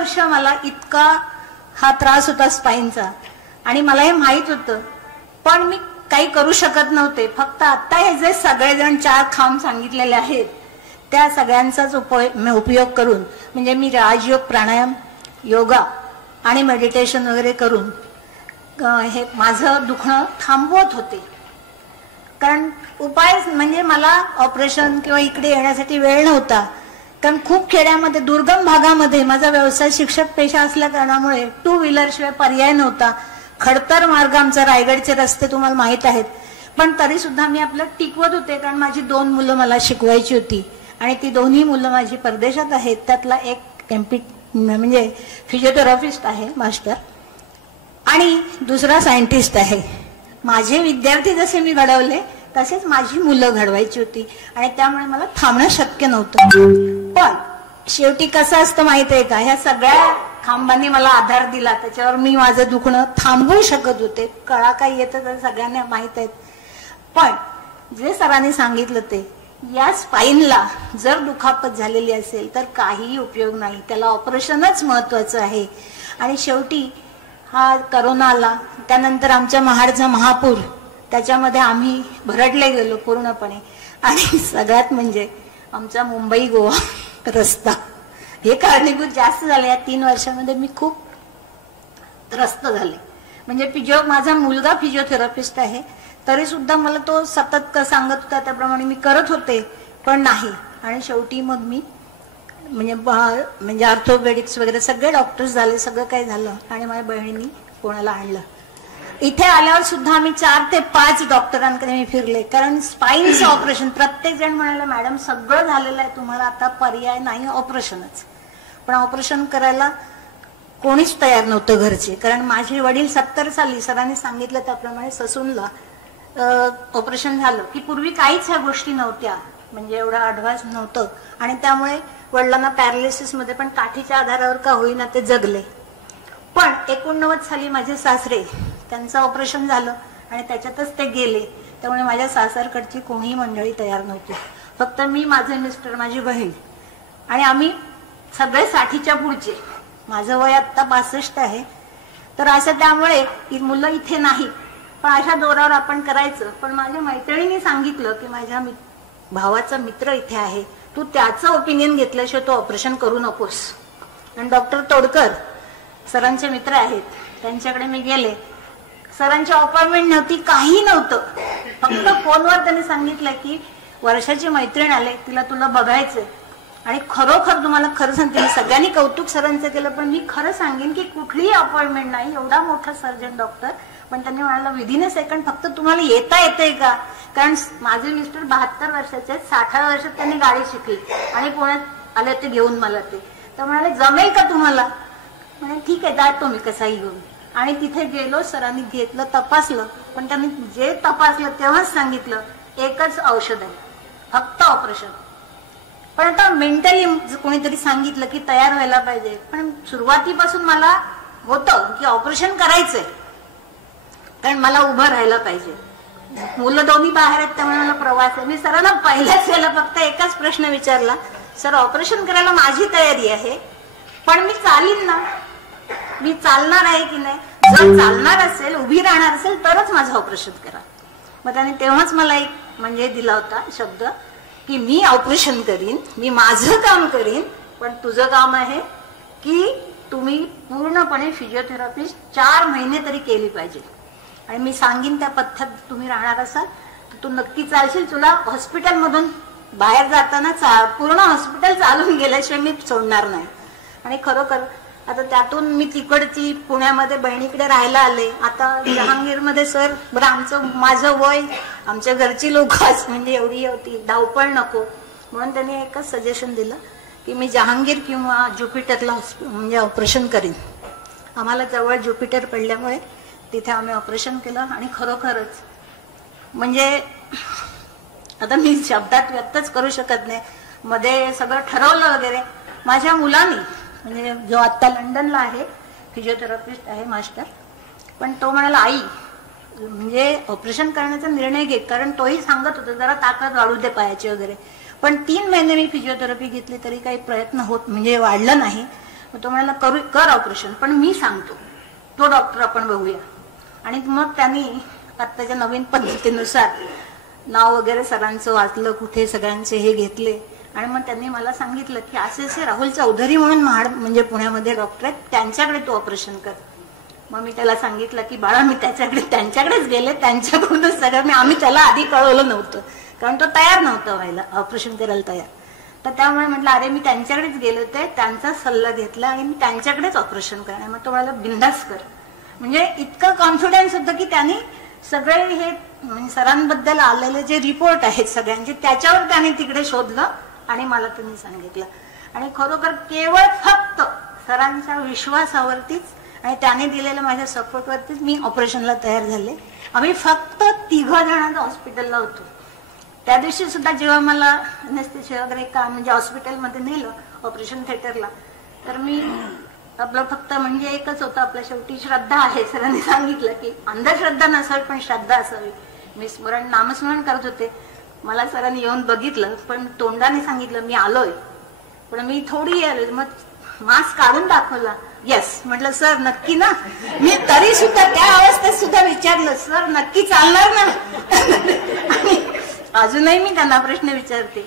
वर्ष मला इतका हा त्रास होता स्पाईनचा आणि मला हे माहित होतं, पण मी काही करू शकत नव्हते. फक्त आता हे जे सगळेजण 4 खांब सांगितलेले आहेत त्या सगळ्यांचाच उपयोग करून, म्हणजे मी राजयोग, प्राणायाम, योगा आणि मेडिटेशन वगैरे करून हे माझं दुखणं थांबवत होते. कारण उपाय म्हणजे मला ऑपरेशन किंवा इकडे येण्यासाठी वेळ नव्हता. कारण खूप खेड्यामध्ये, दुर्गम भागामध्ये माझा व्यवसाय शिक्षक पेशा असल्या कारणामुळे 2 व्हीलर शिवाय पर्याय नव्हता. खडतर मार्ग आमचा, रायगडचे रस्ते तुम्हाला माहित आहेत. पण तरी सुद्धा मी आपलं टिकवत होते, कारण माझी 2 मुलं मला शिकवायची होती आणि ती दोन्ही मुलं माझी परदेशात आहेत. त्यातला एक MP म्हणजे फिजिओथेरपिस्ट आहे मास्टर, आणि दुसरा सायंटिस्ट आहे. माझे विद्यार्थी जसे मी घडवले तसेच माझी मुलं घडवायची होती आणि त्यामुळे मला थांबणं शक्य नव्हतं. पण शेवटी कसं असतं माहित आहे का, ह्या सगळ्या खांबांनी मला आधार दिला, त्याच्यावर मी माझं दुखणं थांबवू शकत होते. कळा काही येतं तर सगळ्यांना माहित आहेत. पण जे सरांनी सांगितलं ते, या स्पाईनला जर दुखापत झालेली असेल तर काहीही उपयोग नाही, त्याला ऑपरेशनच महत्वाचं आहे. आणि शेवटी हा करोना आला, त्यानंतर आमच्या महाडचा महापूर, त्याच्यामध्ये आम्ही भरडले गेलो पूर्णपणे. आणि सगळ्यात म्हणजे आमचा मुंबई गोवा रस्ता, हे कारणीभूत जास्त झाले. या 3 वर्षामध्ये मी खूप त्रस्त झाले. म्हणजे माझा मुलगा फिजिओथेरपिस्ट आहे, तरी सुद्धा मला तो सतत सांगत होता त्याप्रमाणे मी करत होते, पण नाही. आणि शेवटी मग मी म्हणजे ऑर्थोपेडिक्स वगैरे सगळे डॉक्टर्स झाले, सगळं काही झालं आणि माझ्या बहिणींनी पुण्याला आणलं. इथे आल्यावर सुद्धा आम्ही 4 ते 5 डॉक्टरांकडे मी फिरले, कारण स्पाईनचं ऑपरेशन, प्रत्येक जण म्हणाले मॅडम सगळं झालेलं आहे, तुम्हाला आता पर्याय नाही, ऑपरेशनच. पण ऑपरेशन करायला कोणीच तयार नव्हतं घरचे. कारण माझे वडील 70 साली सरांनी सांगितलं त्याप्रमाणे ससूनला ऑपरेशन झालं की पूर्वी काहीच ह्या गोष्टी नव्हत्या, म्हणजे एवढं ऍडव्हान्स नव्हतं. आणि त्यामुळे वडिलांना पॅरालिसिस मध्ये पण काठीच्या आधारावर का होईना ते जगले. पण 89 साली माझे सासरे, त्यांचं ऑपरेशन झालं आणि त्याच्यातच ते गेले. त्यामुळे माझ्या सासरकडची कोणीही मंडळी तयार नव्हती. फक्त मी, माझे मिस्टर, माझी बहीण आणि आम्ही सगळे 60च्या पुढचे. माझं वय आता 62 आहे. तर असं त्यामुळे मुलं इथे नाही, पण अशा दोरावर आपण करायचं. पण माझ्या मैत्रिणींनी सांगितलं की माझ्या भावाचा मित्र इथे आहे, तू त्याचं ओपिनियन घेतल्याशिवाय तू ऑपरेशन करू नकोस. आणि डॉक्टर तोडकर सरांचे मित्र आहेत, त्यांच्याकडे मी गेले. सरांची अपॉइंटमेंट नव्हती, काही नव्हतं. फक्त फोनवर त्यांनी सांगितलं की वर्षाची मैत्रीण आले, तिला तुला बघायचंय. आणि खरोखर तुम्हाला खरं सांगते, सगळ्यांनी कौतुक सरांचं केलं, पण मी खरं सांगेन की कुठलीही अपॉइंटमेंट नाही. एवढा मोठा सर्जन डॉक्टर, पण त्यांनी म्हणाला विदिन अ सेकंड फक्त तुम्हाला येता येते का. कारण माझे मिस्टर 72 वर्षाचे, 60व्या वर्षात त्यांनी गाडी शिकली आणि पुण्यात आले ते घेऊन मला. ते तर म्हणाले जमेल का तुम्हाला. म्हणजे ठीक आहे, जातो मी कसाही घेऊन. आणि तिथे गेलो, सरांनी घेतलं, तपासलं. पण त्यांनी जे तपासलं तेव्हाच सांगितलं एकच औषध आहे, फक्त ऑपरेशन. पण आता मेंटली कोणीतरी सांगितलं की तयार व्हायला पाहिजे. पण सुरुवातीपासून मला होतं की ऑपरेशन करायचंय, कारण मला उभं राहायला पाहिजे. मुलं दोन्ही बाहेर आहेत, त्यामुळे मला प्रवास आहे. मी सरांना पहिल्याच वेळेला फक्त एकच प्रश्न विचारला, सर ऑपरेशन करायला माझी तयारी आहे, पण मी चालीन ना, मी चालणार आहे की नाही. जर चालणार असेल, उभी राहणार असेल तरच माझं ऑपरेशन करा. मग त्याने तेव्हाच मला एक म्हणजे दिला होता शब्द की मी ऑपरेशन करीन, मी माझं काम करीन, पण तुझं काम आहे की तुम्ही पूर्णपणे फिजिओथेरपी 4 महिने तरी केली पाहिजे. आणि मी सांगीन त्या पद्धत तुम्ही राहणार असाल तर तू नक्की चालशील. तुला हॉस्पिटलमधून बाहेर जाताना पूर्ण हॉस्पिटल चालून गेल्याशिवाय मी सोडणार नाही. आणि खरोखर आता त्यातून मी तिकडची पुण्यामध्ये बहिणीकडे राहायला आले. आता जहांगीरमध्ये सर बरं, आमचं माझं वय, आमच्या घरची लोक म्हणजे एवढी होती, धावपळ नको, म्हणून त्यांनी एकच सजेशन दिलं की मी जहांगीर किंवा ज्युपिटरला म्हणजे ऑपरेशन करीन. आम्हाला जवळ ज्युपिटर पडल्यामुळे तिथे आम्ही ऑपरेशन केलं. आणि खरोखरच म्हणजे आता मी शब्दात व्यक्तच करू शकत नाही. मध्ये सगळं ठरवलं वगैरे. माझ्या मुलांनी म्हणजे जो आता लंडनला आहे, फिजिओथेरपिस्ट आहे मास्टर, पण तो म्हणाला आई म्हणजे ऑपरेशन करण्याचा निर्णय घे, कारण तोही सांगत होता जरा ताकद वाढू दे पायाची वगैरे. पण 3 महिने मी फिजिओथेरपी घेतली तरी काही प्रयत्न होत म्हणजे वाढलं नाही. मग तो म्हणाला कर ऑपरेशन, पण मी सांगतो तो डॉक्टर आपण बघूया. आणि मग त्यांनी आत्ताच्या नवीन पद्धतीनुसार नाव वगैरे सरांचं वाचलं, कुठे सगळ्यांचे हे घेतले आणि मग त्यांनी मला सांगितलं की असे राहुल चौधरी म्हणून म्हणजे पुण्यामध्ये डॉक्टर आहेत, त्यांच्याकडे तू ऑपरेशन कर. मग मी त्याला सांगितलं की बाळा मी त्यांच्याकडेच गेले, त्यांच्याकडूनच सगळं आम्ही त्याला आधी कळवलं नव्हतं कारण तो तयार नव्हता व्हायला ऑपरेशन करायला तयार. तर त्यामुळे म्हटलं अरे मी त्यांच्याकडेच गेले होते, त्यांचा सल्ला घेतला आणि मी त्यांच्याकडेच ऑपरेशन करणार. मग तो मला बिंदास कर. म्हणजे इतकं कॉन्फिडन्स होतं की त्यांनी सगळे हे म्हणजे सरांबद्दल आलेले जे रिपोर्ट आहेत सगळ्यांचे त्याच्यावर त्यांनी तिकडे शोधलं आणि मला त्यांनी सांगितलं. आणि खरोखर केवळ फक्त सरांच्या विश्वासावरतीच आणि त्याने दिलेल्या माझ्या सपोर्टवरतीच मी ऑपरेशनला तयार झाले. आम्ही फक्त 3 जणांचं हॉस्पिटलला होतो. त्या दिवशी सुद्धा जेव्हा मला अनेस्थेशिया वगैरे काम म्हणजे हॉस्पिटलमध्ये नेलं ऑपरेशन थिएटरला, तर मी आपलं फक्त म्हणजे एकच होतं आपल्या शेवटी श्रद्धा आहे. सरांनी सांगितलं की अंधश्रद्धा नसावी पण श्रद्धा असावी. मी नामस्मरण करत होते. मला सरांनी येऊन बघितलं पण तोंडाने सांगितलं मी आलोय, पण मी थोडी आले. मग मास्क काढून दाखवला. येस म्हटलं सर नक्की ना. मी तरी सुद्धा त्या अवस्थेत सुद्धा विचारलं सर नक्की चालणार ना. आणि अजूनही मी त्यांना प्रश्न विचारते.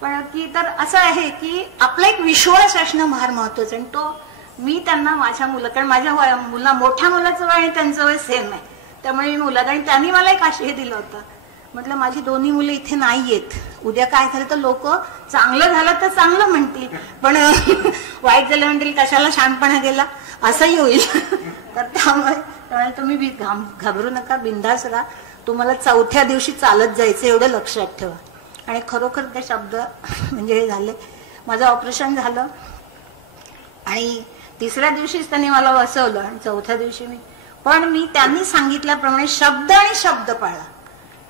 पण की तर असं आहे की आपला एक विश्वास असणं फार महत्वाचं. आणि तो मी त्यांना माझ्या मुलं, कारण माझ्या मोठ्या मुलाचं वय आणि त्यांचं वय सेम आहे, त्यामुळे मी मुलाला आणि त्यांनी मला एक आशय दिला होता. म्हटलं माझी दोन्ही मुलं इथे नाहीयेत, उद्या काय झालं तर लोक चांगलं झालं तर चांगलं म्हणतील, पण वाईट झालं म्हणतील कशाला शहाणपणा गेला असंही होईल. तर त्यामुळे तुम्ही घाबरू नका, बिंदास राहा. तुम्हाला 4थ्या दिवशी चालत जायचं एवढं लक्षात ठेवा. आणि खरोखर ते शब्द म्हणजे हे झाले. माझं ऑपरेशन झालं आणि 3ऱ्या दिवशीच त्यांनी मला बसवलं आणि 4थ्या दिवशी मी त्यांनी सांगितल्याप्रमाणे शब्द आणि शब्द पाळला.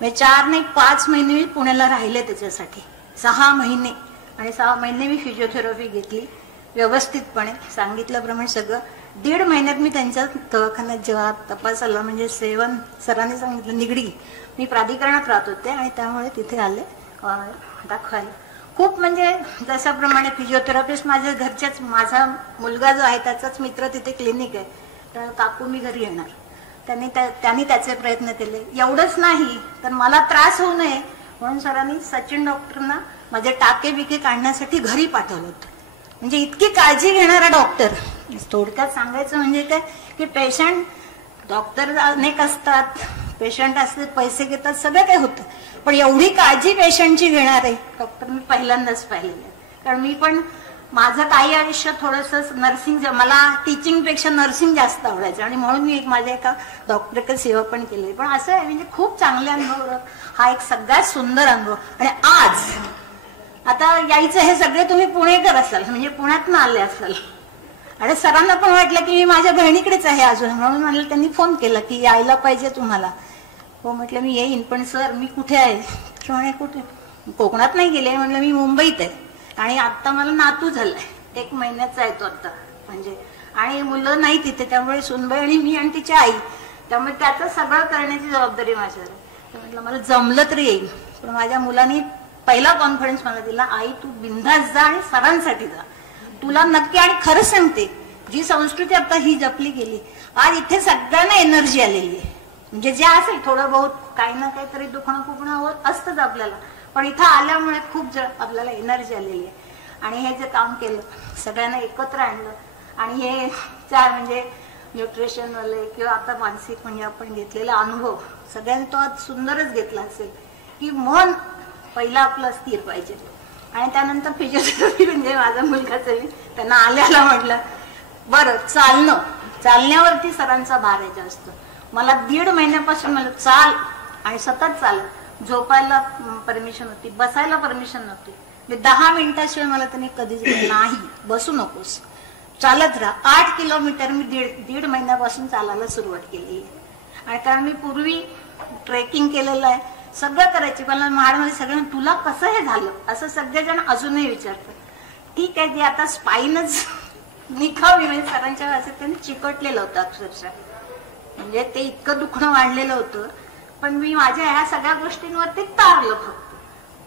मी 4 नाही 5 महिने मी पुण्याला राहिले त्याच्यासाठी. 6 महिने आणि 6 महिने मी फिजिओथेरपी घेतली व्यवस्थितपणे सांगितल्याप्रमाणे सगळं. 1.5 महिन्यात मी त्यांच्या दवाखान्यात जेव्हा तपासाला म्हणजे सरांनी सांगितलं निगडी, मी प्राधिकरणात राहत होते आणि त्यामुळे तिथे आले दाखवायला. खूप म्हणजे जशाप्रमाणे फिजिओथेरपिस्ट माझ्या घरच्याच, माझा मुलगा जो आहे त्याचाच मित्र तिथे क्लिनिक आहे, तर काकू मी घरी येणार, त्यांनी त्याचे प्रयत्न केले. एवढंच नाही तर मला त्रास होऊ नये म्हणून सरांनी सचिन डॉक्टरना माझे टाके बिके काढण्यासाठी घरी पाठवलं होतं. म्हणजे इतकी काळजी घेणारा डॉक्टर. थोडक्यात सांगायचं म्हणजे काय की पेशंट, डॉक्टर अनेक असतात, पेशंट असते, पैसे घेतात, सगळं काही होतं, पण एवढी काळजी पेशंटची घेणारे डॉक्टर मी पहिल्यांदाच पाहिलेलं आहे. कारण मी पण माझं काही आयुष्य थोडंसं नर्सिंग, मला टीचिंग पेक्षा नर्सिंग जास्त आवडायचं आणि म्हणून मी माझ्या एका डॉक्टरकडे सेवा पण केली. पण असं आहे म्हणजे खूप चांगले अनुभव, हा एक सगळ्यात सुंदर अनुभव. आणि आज आता यायचं हे सगळे तुम्ही पुणेकर असाल, म्हणजे पुण्यातून आले असाल. आणि सरांना पण वाटलं की मी माझ्या बहिणीकडेच आहे अजून, म्हणून मला त्यांनी फोन केला की यायला पाहिजे तुम्हाला. हो म्हटलं मी येईन, पण सर मी कुठे आहे? म्हणे कुठे? कोकणात नाही गेले. म्हटलं मी मुंबईत आहे आणि आता मला नातू झालाय, 1 महिन्याचा आहे तो आता म्हणजे, आणि मुलं नाही तिथे, त्यामुळे सुनबाई आणि मी आणि तिची आई, त्यामुळे त्याचं सगळं करण्याची जबाबदारी माझ्यावर. तर म्हटलं मला जमलं तरी येईल. पण माझ्या मुलांनी पहिला कॉन्फिडन्स मला दिला, आई तू बिंदास जा आणि सरांसाठी जा, तुला नक्की. आणि खरं सांगते, जी संस्कृती आता ही जपली गेली, आज इथे सगळ्यांना एनर्जी आलेली आहे. म्हणजे जे असेल थोडं बहुत काही ना काहीतरी दुखणं खुपणं होत असतंच आपल्याला, पण इथं आल्यामुळे खूप आपल्याला एनर्जी आलेली आहे. आणि हे जे काम केलं, सगळ्यांना एकत्र आणलं, आणि हे 4 म्हणजे न्यूट्रिशन वाले किंवा आता मानसिक म्हणजे आपण घेतलेला अनुभव सगळ्यांनी तो आज सुंदरच घेतला असेल की मन पहिला आपलं स्थिर पाहिजे. आणि त्यानंतर फिजिओथेरपी म्हणजे माझा मुलगाच आहे, त्यांना आल्याला म्हटलं बरं चालण्यावरती सरांचा भार आहे जास्त. मला 1.5 महिन्यापासून मला चाल आणि सतत चाल, झोपायला परमिशन होती, बसायला परमिशन नव्हती. 10 मिनिटाशिवाय मला त्यांनी कधीच नाही बसू नकोस, चालत राहा. 8 किलोमीटर मी 1.5 महिन्यापासून चालायला सुरुवात केली. आणि कारण मी पूर्वी ट्रेकिंग केलेलं आहे, सगळं करायचे, पण महाडमध्ये सगळ्यांना तुला कसं हे झालं असं सगळेजण अजूनही विचारतात. ठीक आहे, जे आता स्पाईनच निखावी म्हणजे सरांच्या भाषेत त्यांनी चिकटलेलं होतं अक्षरशः, म्हणजे ते इतकं दुखणं वाढलेलं होतं. पण मी माझ्या ह्या सगळ्या गोष्टींवरती तारलं फक्त.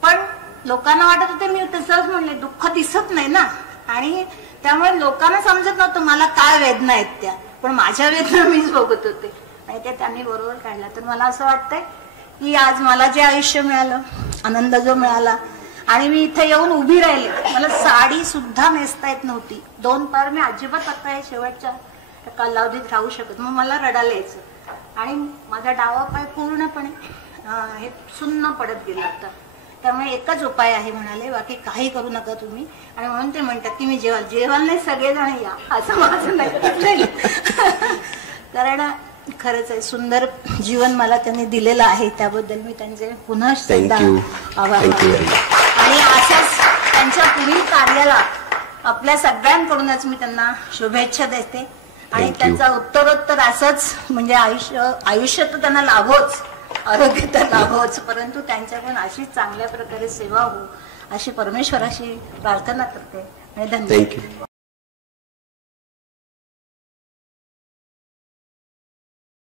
पण लोकांना वाटत होते मी तसंच म्हणले, दुःख दिसत नाही ना. आणि त्यामुळे लोकांना समजत नव्हतं मला काय वेदना आहेत त्या, पण माझ्या वेदना मीच भोगत होते आणि ते त्यांनी बरोबर काढला. तर मला असं वाटतंय की आज मला जे आयुष्य मिळालं, आनंद जो मिळाला, आणि मी इथे येऊन उभी राहिले, मला साडी सुद्धा नेसता येत नव्हती. 2 पार मी अजिबात आता शेवटच्या कालावधीत राहू शकत, मग मला रडायला यायचं आणि माझा डावा पाय पूर्णपणे हे सुन्न पडत गेला होता. त्यामुळे एकच उपाय आहे म्हणाले, बाकी काही करू नका तुम्ही. आणि म्हणून ते म्हणतात की मी जेवाल नाही सगळेजण या, असं माझं नाही. कारण खरंच आहे, सुंदर जीवन मला त्यांनी दिलेलं आहे, त्याबद्दल मी त्यांचे पुन्हा आभार मानते. आणि असंच त्यांच्या पुढील कार्याला आपल्या सगळ्यांकडूनच मी त्यांना शुभेच्छा देते. आणि त्यांचा उत्तरोत्तर असंच म्हणजे आयुष्य तर त्यांना लाभोच, आरोग्य तर लाभोच, परंतु त्यांच्याकडून अशी चांगल्या प्रकारे सेवा हो अशी परमेश्वराशी प्रार्थना करते आणि धन्यवाद.